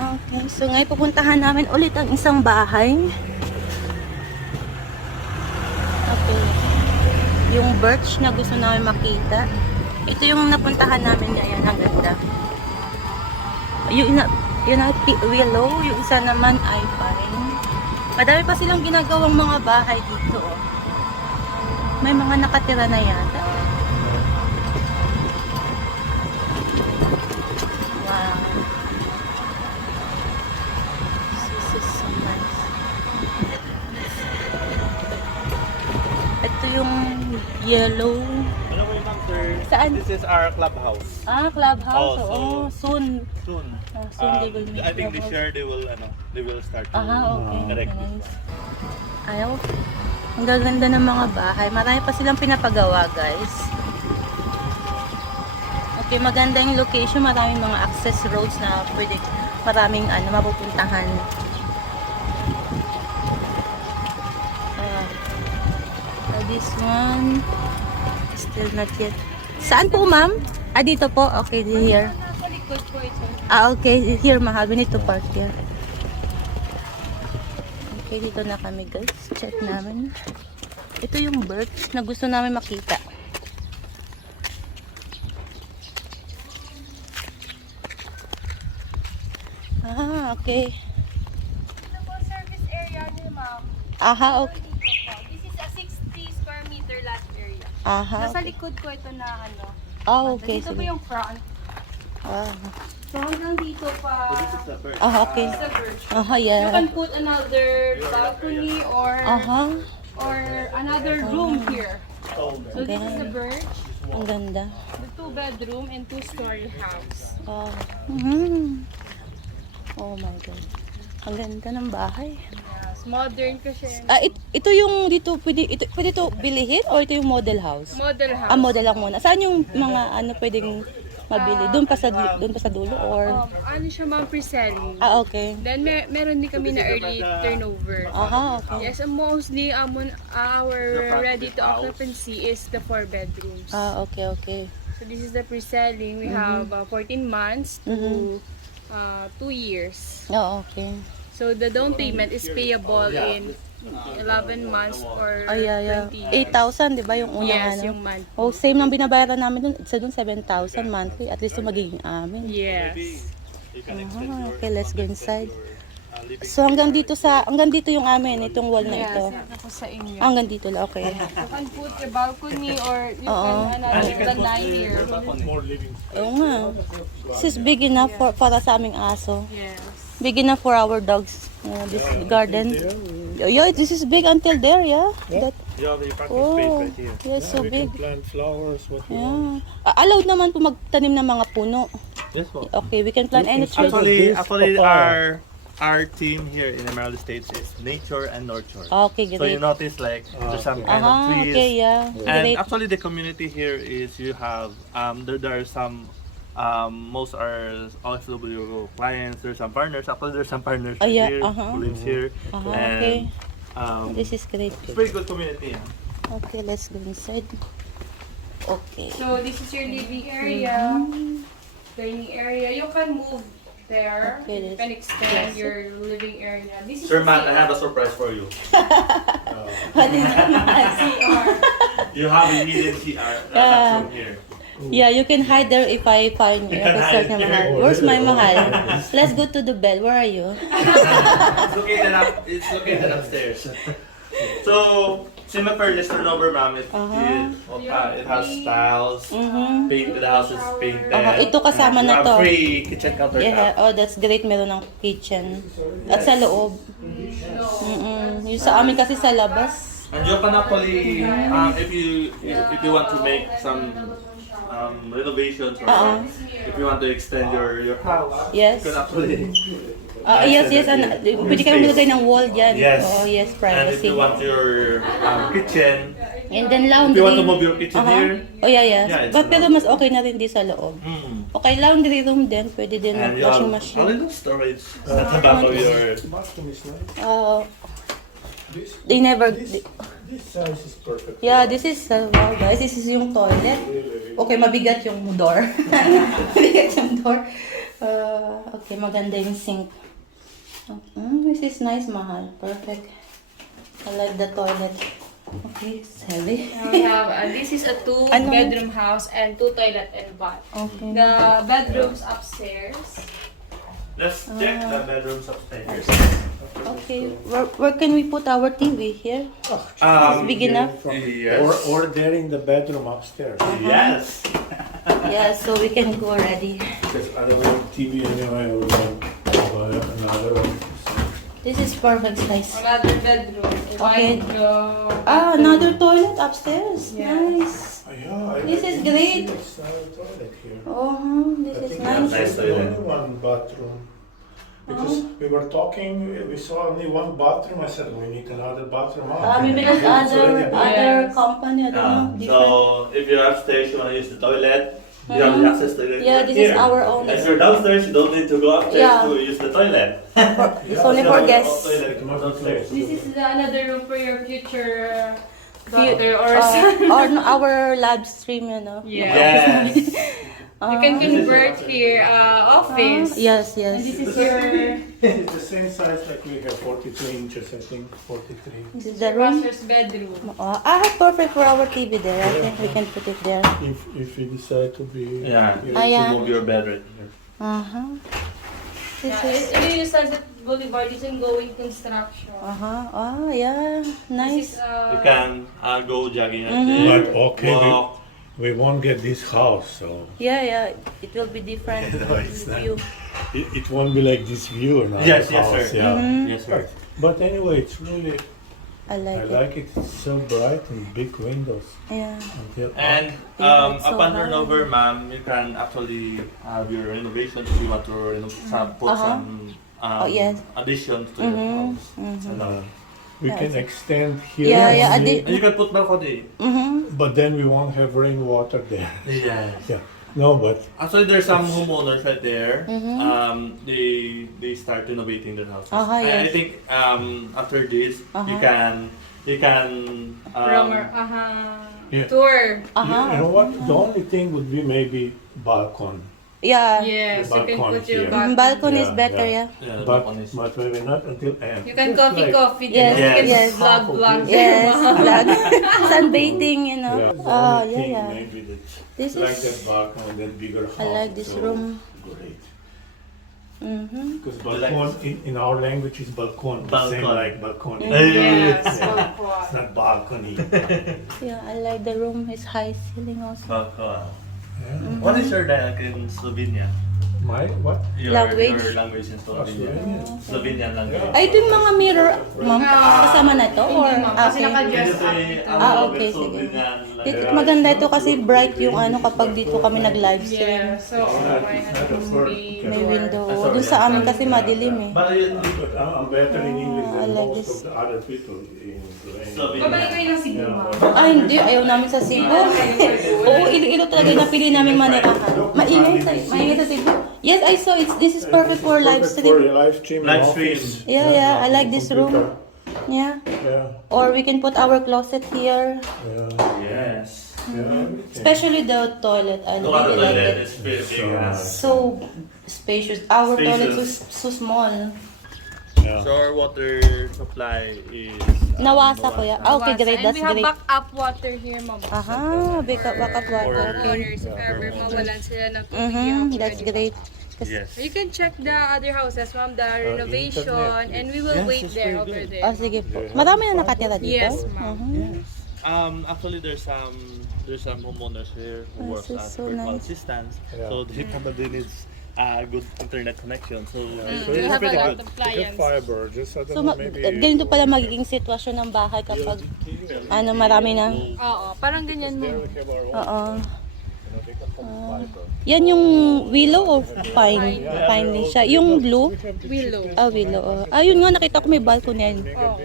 Okay, so ngayon pupuntahan namin ulit ang isang bahay. Okay. Yung birch na gusto namin makita. Ito yung napuntahan namin ngayon. Ang ganda. Yung willow, yung isa naman ay pine. Madami pa silang ginagawang mga bahay dito. Oh. May mga nakatira na yata. Wow. This is so nice. Ito yung yellow. Hello, ma'am, sir. Saan? This is our clubhouse. Ah, clubhouse. Oh, Oo, soon. Soon. Soon they will make I think this clubhouse. year they will start to Okay. erect this Nice. one. Ayaw. Ang gaganda ng mga bahay. Marami pa silang pinapagawa, guys. Okay, maganda yung location. Maraming mga access roads na pwede, maraming mapupuntahan. This one, still not yet. Saan po, ma'am? Ah, dito po? Okay, here. Ah, okay. Here, mahal. We need to park here. Okay, dito na kami, guys. Check namin. Ito yung birch na gusto namin makita. Ah, okay. Ito po service area niyo, ma'am. Aha, okay. This is a 60 square meter lot area. Aha, Nasa okay. likod ko ito na ano. Ah, okay. Dito po Sige. yung front. Ah, So hanggang dito pa. This is the first. okay. Is the verge. Aha, You yeah. can put another balcony or another room here. So this is the verge, Ang ganda. the 2-bedroom and 2-story house. Oh. Mhm. Oh my God. Ang ganda ng bahay. Yes, modern kasi. Ah, ito yung dito, pwede to bilihin or ito yung model house? Model house. Ah, model lang muna. Saan yung mga pwedeng mabili? Doon pa sa dulo or? Ano siya, ma'am, pre-selling. Ah, okay. Then meron din kami na early turnover. Aha, okay. Yes, and mostly our ready to occupancy is the 4 bedrooms. Ah, okay, okay. So this is the pre-selling. We have 14 months to 2 years. Oh, okay. So the down payment is payable in 11 months or Oh, yeah. 20 years. 8,000, di ba yung unang Yes, ano? yung month. Oh, same lang binabayaran namin dun. Sa dun, 7,000 monthly. At least yung magiging amin. Yes. You can extend your, Okay, let's go inside. living. So hanggang dito yung amin, itong wall na ito. Yes, ito po sa inyo. Hanggang dito lang, okay. You can put a balcony or you Oo. can the line here. Oo nga. This is big enough para sa aming aso. Yes. Big enough for our dogs. This garden. Yeah, this is big until there, yeah? That, You have the parking oh, space right here. yes, so we big. can plant flowers, what we want. Yeah. Allowed naman po magtanim ng mga puno. Yes, po. Okay, we can plant any tree. Actually, our team here in Emerald Estates is nature and nurture. Okay, So you great. notice like there's some kind of Aha, trees. okay, yeah. And Great. actually the community here is you have there are some most are OFW clients, there's some partners. Actually there's some partners Oh, yeah, here who lives here. And Okay. it's This is great. very good community. Yeah. Okay, let's go inside. Okay. So this is your living area, dining area. You can move there. Okay, You can extend your living area. This is Sir the Matt, I CR. have a surprise for you. What is that? CR. You have a hidden CR bathroom here. Yeah, you can hide there if I find you. Search na mahal. Where's my mahal? Let's go to the bed. Where are you? It's located upstairs. So, similar furnace turnover, ma'am. It has tiles. Paint. The house is painted. Ito kasama na You have to. free kitchen countertop. Yeah, oh, that's great. Meron ng kitchen. At sa loob. Yung sa amin kasi sa labas. And you can actually, if you want to make some renovations or if you want to extend your house, Yes. you can actually. Yes. Pwede kayong maglagay ng wall dyan. Yes. Oh, yes, And if privacy. you want your kitchen, And then if laundry. you want to move your kitchen here, Oh, yeah. Yeah, it's Pero mas okay na rin di sa loob. mm, Okay, laundry room din. Pwede din and you washing have a machine. little storage at the back of your. Bathroom is nice. They never... This size is perfect. Yeah, this is, wow guys, this is yung toilet. Okay, mabigat yung door. Mabigat yung door. Okay, maganda yung sink. This is nice, mahal. Perfect. I like the toilet. Okay, it's heavy. Now we have, this is a two-bedroom house and two toilet and bath. Okay. The bedrooms upstairs. Let's check the bedrooms upstairs. Okay, where can we put our TV? Here? It's big enough? Yes. Or there in the bedroom upstairs. Yes. Yeah, so we can go already. Because I don't want TV anyway. I want another one. This is perfect size. Another bedroom. Okay. Wide, Another toilet upstairs. Yeah. Nice. Yeah, This is great. It's another toilet here. Oh, this I is think nice. Nice that's the toilet. only one bathroom. Because we were talking, we saw only one bathroom. I said we need another bathroom. Maybe that's It's already other Yes. company, I don't know. So Different. if you're upstairs, you want to use the toilet, you have the access to it. Yeah, right this is here. our own. If you're downstairs, you don't need to go upstairs Yeah. to use the toilet. It's only for guests. Toilet downstairs. This is another room for your future daughter or Or son. our live stream, you know. Yeah. Yes. You can convert here office. Yes, And yes. this is your It's the same size like we have, 42 inches, I think, 43. This is the room. master's bedroom. Perfect for our TV there. I think we can put it there. If we decide to be Yeah. Yeah. To move your bed right here. This Yeah, is. it's really Sunset Boulevard is ongoing construction. Yeah, This nice. is You can go jogging right Mm-hmm. there. But okay, walk. we won't get this house, so Yeah, it will be different No, it's not. view. it won't be like this view in our Yes, house. yes, sir. Yeah. Yes, sir. But anyway, it's really, I I like it. like it. It's so bright and big windows. Yeah. Until And Yeah, it's so upon high. turnover, ma'am, you can actually have your renovations if you want to put some yes. additions to your house. we Yeah, can it's- extend here. Yeah, only, And you can put balcony. but then we won't have rainwater there. Yes. Yeah. No, but Actually, there's some homeowners right there. They start renovating their houses. Uh-huh, I yes. think after this, you can Romer, Yeah. tour. you know what? The only thing would be maybe balcony. Yeah. Yes, you can Balcony put your here. balcony. Balcony is Yeah, better, yeah. yeah. yeah, But balconies. maybe not until end. You can Just coffee. Yes, You can yes. vlog. Yes, vlog. Sunbathing, you know. Yeah, the Oh, only thing yeah. maybe that's This like is. that balcony and then bigger house. I like this so room. Great. Mm-hmm. Because balcony in our language is balcon. The same Balcon. like balcony. Yes, It's balcony. not balcony. Yeah, I like the room. It's high ceiling also. Balcony. Yeah. What is your dialect in Slovenia? My what? Your Language? Your language in Slovenia. Slovenian. Slovenian language. Ay, ito yung mga mirror, ma'am. Kasama na to? Or, Hindi, ma'am. Kasi okay. naka-dress Dito up ay ito. Okay, sige. Slovenian Dito, language. maganda ito kasi bright yung ano kapag dito kami nag-live stream. Yeah, so why not be May window. sorry. Doon sa amin kasi madilim eh. But But I'm better in English I than like most this. of the other people in Slovenia. Slovenia. Babalik kayo ng Cebu, ma'am. Ay, hindi. Ayaw namin sa Cebu. Oo, Iloilo talaga yung napili namin manirahan. Maingay sa Cebu. Yes, I saw it. This is perfect for live Perfect for stream. a live stream. in Live office. stream. Yeah, I like this Computer. room. Yeah. Yeah. Or we can put our closet here. Yeah. Yes. Yeah. everything. Especially the toilet. I Look at the really like toilet. it. It's very big. So spacious. Our toilet is so small. Yeah. So our water supply is Nawasa ko ya. Okay, great. And That's we have great. backup water here, ma'am. Aha, backup water. Okay. Owners, if ever mawalan sila ng tubig, you Mm-hmm. have That's ready. great. Yes. You can check the other houses, ma'am, the renovation, internet. and we will Yes, wait it's there very over good. there. Oh, sige po. Marami na nakatira dito? Yes, ma'am. Mhm. Actually, there's some homeowners here who This works is as so virtual nice. assistants. Yeah. So they probably needs a good internet connection. So it's We have a pretty lot good. of To get clients. fiber, just I don't So, know, maybe. ganito pala magiging sitwasyon ng bahay kapag marami na. Oo, parang ganyan There mo. we have our own. Oo. You know, they can put fiber. Yan yung willow o pine? Pine din siya. Yung blue? Willow. Willow. Ayun nga, nakita ko may balcony yan. Oo,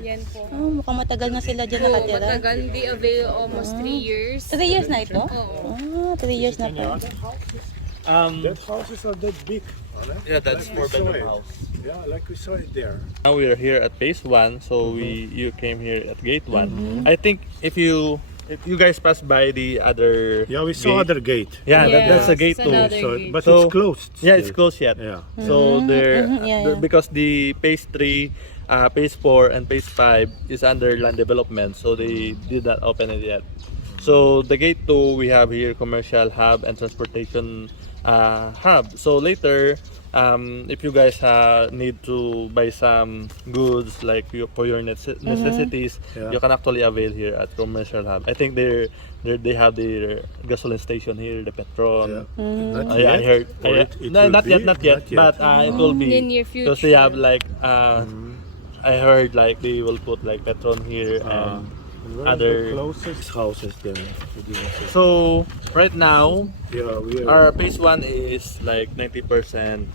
yan po. Mukhang matagal na sila dyan Oo, nakatira. matagal. Hindi avail almost 3 years. 3 years na ito? Oo. 3 years na pa. That houses are that big. Yeah, that's Like we saw 4-bedroom it. house. Yeah, like we saw it there. Now we are here at phase 1, so you came here at gate 1. I think if you if you guys pass by the other Yeah, we saw gate. other gate. Yeah, Yes, that's a gate it's too. another So, gate. but So- it's closed. Yeah, it's still. closed yet. Yeah. So there, yeah. because the phase 3, phase 4, and phase 5 is under land development, so they did not open it yet. So the gate 2, we have here commercial hub and transportation hub. So later, if you guys need to buy some goods like for your necessities, Yeah. you can actually avail here at commercial hub. I think they have their gasoline station here, the Petron. Yeah. Not Yeah, I yet. heard. Or No, will not be? yet, not yet. But it will be. In near Because they have future. like, I heard like they will put like Petron here and other. The closest houses then. So right now, Yeah, we our are. phase 1 is like 90%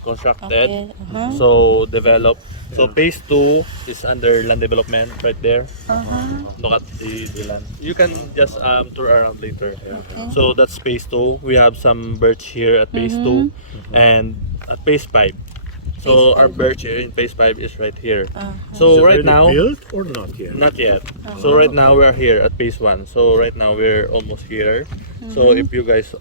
constructed. Okay, So developed. So phase 2 is under land development right there. Look at the land. You can just tour around later. So that's phase 2. We have some birch here at phase 2 and at phase 5. So our birch in phase 5 is right here. So right now, built or not yet? not yet. So right now we are here at phase 1. So right now we're almost here. So if you guys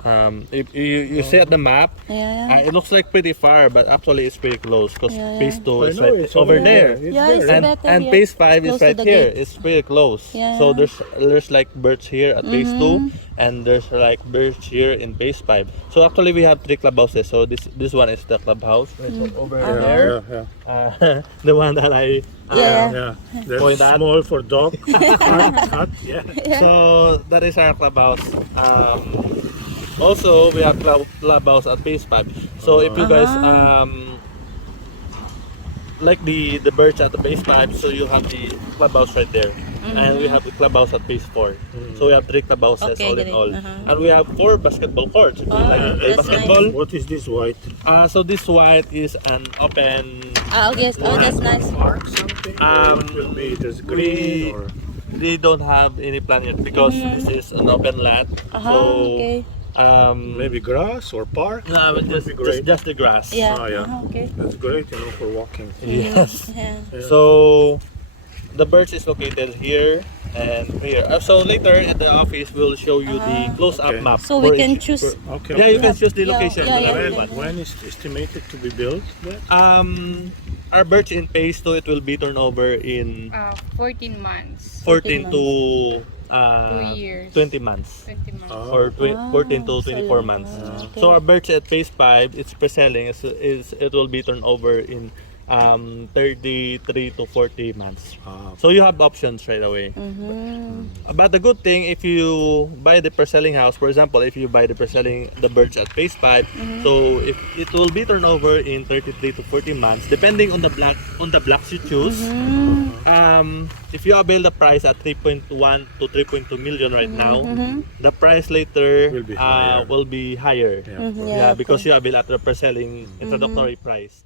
if you see at the map, Yeah. it looks like pretty far, but actually it's pretty close because Yeah, yeah. phase 2 I is know, right it's over over there. there. It's Yeah, it's there. better And here. phase 5 Close is to right the here. gate. It's pretty close. Yeah. So there's like birch here at phase 2 and there's like birch here in phase 5. So actually we have 3 clubhouses. So this one is the clubhouse right over there. Yeah, The one that I Yeah. yeah. That's Point that. small for dog. Cat, yeah. So that is our clubhouse. Also, we have clubhouse at phase 5. So if you guys like the birch at the phase 5, so you have the clubhouse right there, and we have the clubhouse at phase 4. So we have 3 clubhouses Okay, all in great. all, and we have 4 basketball courts. If you like to play that's basketball. What is this white? So this white is an open. Yes. Oh, that's nice. Park something? Um, Or it will be just we- green or? They don't have any plan yet because this is an open land. So Okay. Maybe grass or park? no, That would just, be great. just the grass. Yeah. Ah, yeah. Okay. That's great, for walking. Yes. Yeah. So the birch is located here and here. So later in the office we'll show you the close-up Okay. map. So we for can each- choose. Okay. Yeah, you can choose the Yeah, location. yeah, whatever yeah, you want. When is estimated to be built? That? Our birch in phase 2 it will be turned over in 14 months. 14 to 2 years. 20 months. 20 months. Or 14 to 24 months. Okay. So our birch at phase 5, its pre-selling is it will be turned over in 33 to 40 months. So you have options right away. But the good thing, if you buy the per-selling house, for example, if you buy the birch at phase 5, so if it will be turned over in 33 to 40 months, depending on the blocks you choose. If you avail the price at 3.1 to 3.2 million right now, the price later Will be higher. will be higher. Yeah. Yeah, because you avail at the per-selling introductory price.